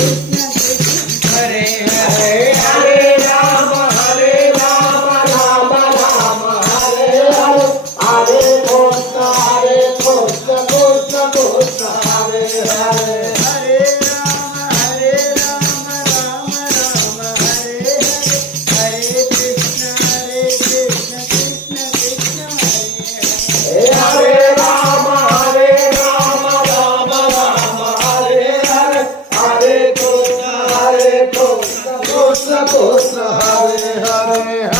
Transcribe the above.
હરે હરે હરે રામ રામ રામ હરે હરે હરે કૃષ્ણ કૃષ્ણ કૃષ્ણ હરે હરે હરે રામ રામ રામ હરે હરે હરે કૃષ્ણ કૃષ્ણ કૃષ્ણ હરે હરે હરે રામ રામ રામ હરે હરે હરે કૃષ્ણ કૃષ્ણ કૃષ્ણ હરે હરે